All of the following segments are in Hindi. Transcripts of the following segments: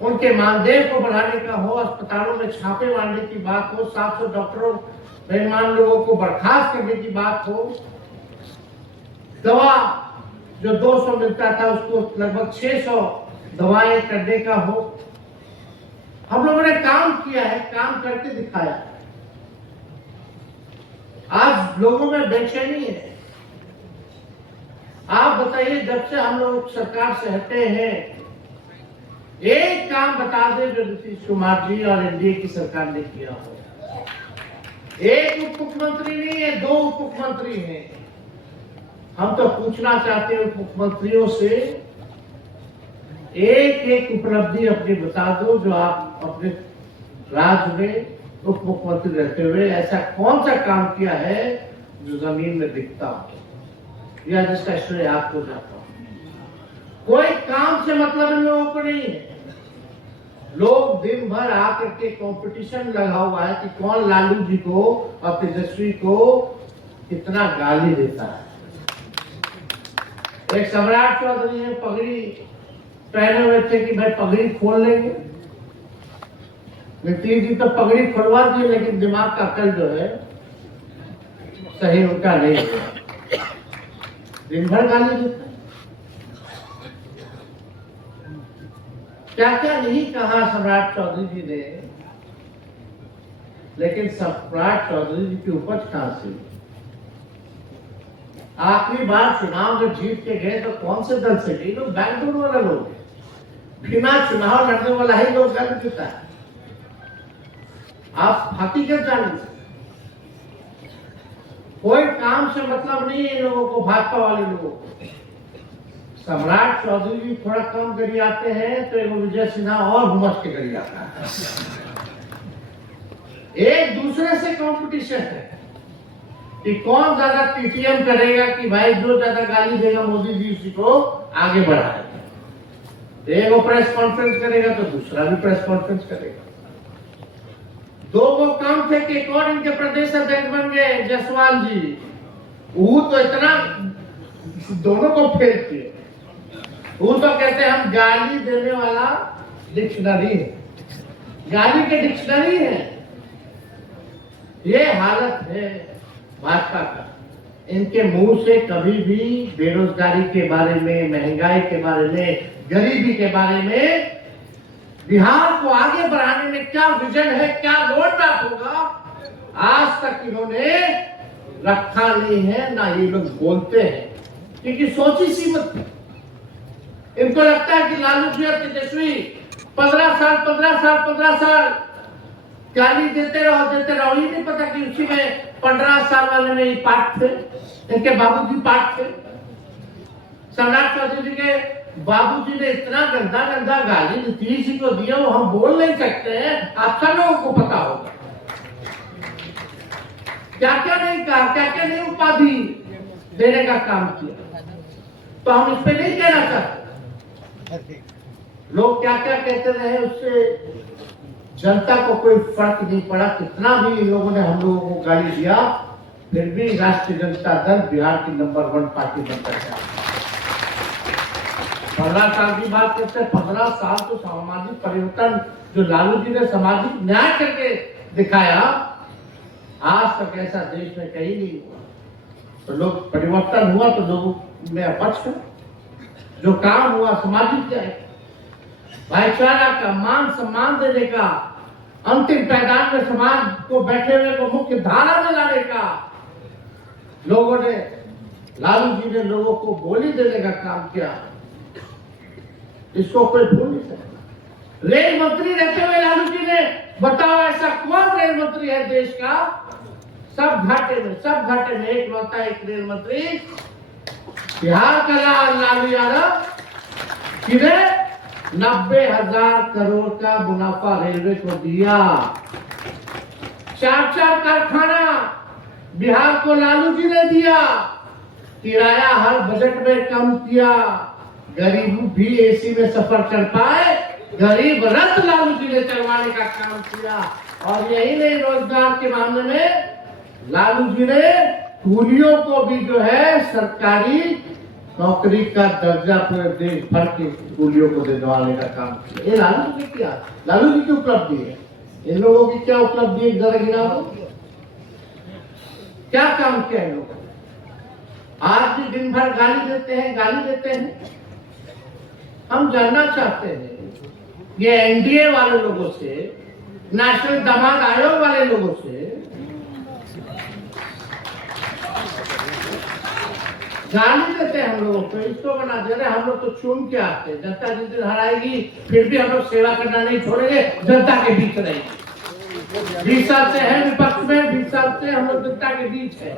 उनके मानदेय को बढ़ाने का हो, अस्पतालों में छापे मारने की बात हो, 700 डॉक्टरों बेईमान लोगों को बर्खास्त करने की बात हो, दवा जो 200 मिलता था उसको लगभग 600 दवाएं करने का हो। हम लोगों ने काम किया है, काम करके दिखाया। आज लोगों में बेचैनी है। आप बताइए, जब से हम लोग सरकार से हटे हैं, एक काम बता दे जो नीतीश कुमार जी और एनडीए की सरकार ने किया हो। एक उप मुख्यमंत्री नहीं है, 2 उप मुख्यमंत्री हैं। हम तो पूछना चाहते हैं उप मुख्यमंत्रियों से, एक एक उपलब्धि अपनी बता दो जो आप अपने राज्य में उप मुख्यमंत्री रहते हुए ऐसा कौन सा काम किया है जो जमीन में दिखता हो या जिसका श्रेय आपको जाता हो। कोई काम से मतलब इन लोगों को नहीं है। लोग दिन भर आकर के कंपटीशन लगा हुआ है कि कौन लालू जी को और तेजस्वी को कितना गाली देता है। एक सम्राट चौधरी है, पगड़ी पहने हुए थे कि भाई पगड़ी खोल लेंगे। नीतीश जी तो पगड़ी खुलवा दिए, लेकिन दिमाग का अकल जो है सही उनका नहीं है। दिन भर गाली देते। क्या क्या नहीं कहा सम्राट चौधरी जी ने, लेकिन सम्राट चौधरी जी की उपज कहां से? आखिरी बार चुनाव जब जीत के गए तो कौन से दल से गए? लोग बैंगलोर वाला लोग, बिना चुनाव लड़ने वाला ही लोग दल जीता है। आप हकीकत जानिए, कोई काम से मतलब नहीं है इन लोगों को, भाजपा वाले लोगों को। सम्राट चौधरी जी थोड़ा कम गरियाते हैं तो एगो विजय सिन्हा और हुमस के गरियाता है। एक दूसरे से कंपटीशन है कि कौन ज्यादा टीटीएम करेगा, कि भाई जो ज्यादा गाली देगा मोदी जी उसी को आगे बढ़ाएगा। एक वो प्रेस कॉन्फ्रेंस करेगा तो दूसरा भी प्रेस कॉन्फ्रेंस करेगा। 2 वो काम थे कि कौन इनके प्रदेश अध्यक्ष बन गए, जायसवाल जी। वो तो इतना दोनों को फेल किए। वो तो कहते हैं हम गाली देने वाला डिक्शनरी है, गाली के डिक्शनरी है। ये हालत है भाजपा का। इनके मुंह से कभी भी बेरोजगारी के बारे में, महंगाई के बारे में, गरीबी के बारे में, बिहार को आगे बढ़ाने में क्या विजन है, क्या रोड मैप होगा, आज तक इन्होंने रखा नहीं है। ना ये लोग बोलते हैं, क्योंकि सोची सीमित है। इनको लगता है कि लालू जी और तेजस्वी 15 साल गाली देते रहो। ये नहीं पता कि उसी में 15 साल वाले में ये पार्ट थे, इनके बाबूजी पार्ट थे। सम्राट चौधरी जी के बाबूजी ने इतना गंदा गाली नीतीश जी को दिया, वो हम बोल नहीं सकते हैं। आप सब लोगों को पता होगा क्या क्या नहीं कहा, क्या क्या नहीं उपाधि देने का काम किया। तो हम इस पे नहीं कहना चाहते। लोग क्या क्या कहते रहे, उससे जनता को कोई फर्क नहीं पड़ा। कितना भी इन लोगों ने हम लोगों को गाली दिया, फिर भी राष्ट्रीय जनता दल बिहार की नंबर 1 पार्टी बनकर है। 15 साल की बात करते हैं। 15 साल तो सामाजिक परिवर्तन जो लालू जी ने सामाजिक न्याय करके दिखाया, आज तक ऐसा देश में कहीं नहीं हुआ। तो लोग परिवर्तन हुआ तो लोगों में अपक्ष है। जो काम हुआ सामाजिक न्याय, भाईचारा का, मान सम्मान देने का, अंतिम पैदान में समाज को बैठे हुए को मुख्य धारा में लाने का, लोगों ने, लालू जी ने लोगों को बोली देने का काम किया। इसको कोई भूल नहीं सकता। रेल मंत्री रहते हुए लालू जी ने, बताओ ऐसा कौन रेल मंत्री है देश का? सब घाटे में एक रेल मंत्री बिहार का लालू यादव, जिन्हें 90,000 करोड़ का मुनाफा रेलवे को दिया। 4 कारखाना बिहार को लालू जी ने दिया। किराया हर बजट में कम किया। गरीब भी एसी में सफर कर पाए, गरीब रथ लालू जी ने चलवाने का काम किया। और यही नहीं, रोजगार के मामले में लालू जी ने कूलियों को भी जो है सरकारी नौकरी का दर्जा पूरे देश भर के स्कूलियों को दिलवाने का काम किया। ये लालू जी ने किया। लालू जी की उपलब्धि है। इन लोगों की क्या उपलब्धि है, जरा गिनाओ। क्या काम किया इन लोगों ने? आज भी दिन भर गाली देते हैं। हम जानना चाहते हैं ये एनडीए वाले लोगों से, नेशनल दामाद आयोग वाले लोगों से गाली देते हैं हम लोगों को, इसको बना दे रहे। हम लोग तो चुन के आते हैं। जनता जिस दिन हराएगी फिर भी हम लोग सेवा करना नहीं छोड़ेंगे, जनता के बीच रहेंगे। 20 साल से है विपक्ष में, 20 साल से हम लोग जनता के बीच है।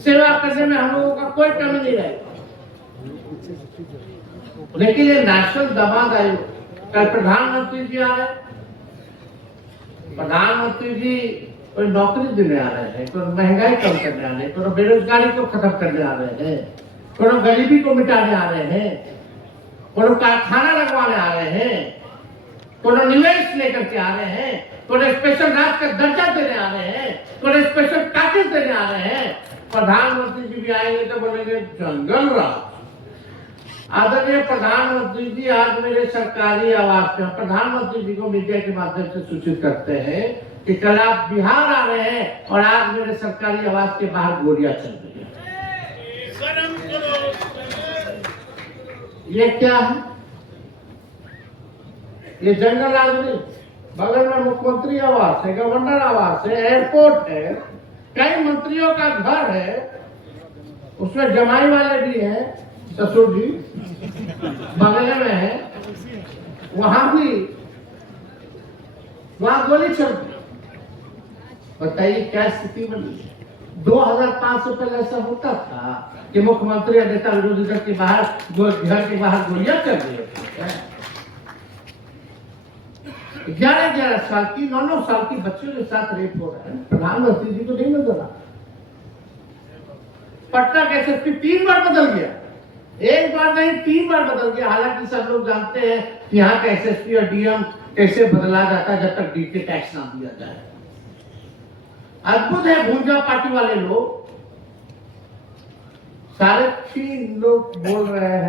सेवा करने में हम लोगों का कोई कमी नहीं रहेगा। लेकिन ये नेशनल दामाद आयोग, कल प्रधानमंत्री जी आ रहे हैं। प्रधानमंत्री जी कोई नौकरी देने आ रहे हैं, कोई महंगाई कम करने आ रहे हैं, कोई बेरोजगारी को खत्म करने आ रहे हैं, कोई गरीबी को मिटाने आ रहे हैं, कोई कारखाना लगवाने आ रहे हैं, कोई निवेश लेकर के आ रहे हैं, कोई स्पेशल राज्य का दर्जा देने आ रहे हैं, कोई स्पेशल पैकेज देने आ रहे हैं। प्रधानमंत्री जी भी आएंगे तो बोलेंगे जंगल राज। आदरणीय प्रधानमंत्री जी आज मेरे सरकारी आवास में, प्रधानमंत्री जी को मीडिया के माध्यम से सूचित करते हैं कि कल आप बिहार आ रहे हैं और आज मेरे सरकारी आवास के बाहर गोलियां चल रही है। ये क्या है? ये जंगल राज नहीं। बगल में मुख्यमंत्री आवास है, गवर्नर आवास है, एयरपोर्ट है, कई मंत्रियों का घर है, उसमें जमाई वाले भी हैं, ससुर जी बगल में है, वहां गोली चल रही। बताइए क्या स्थिति बनी। 2005 से पहले ऐसा होता था कि मुख्यमंत्री या नेता विरोधी दल के बाहर घर के बाहर गोलियां चल रही है। 11-11 साल की 9-9 साल की बच्चों के साथ रेप हो रहा है। प्रधानमंत्री जी को नहीं नजर आ। पटना का एसएसपी 3 बार बदल गया, एक बार नहीं 3 बार बदल गया। हालांकि सब लोग जानते हैं कि यहाँ का एसएसपी और डीएम कैसे बदला जाता है जब तक डीके टैक्स ना दिया जाए। अद्भुत है। भूंजा पार्टी वाले लोग सारे 3 लोग बोल रहे हैं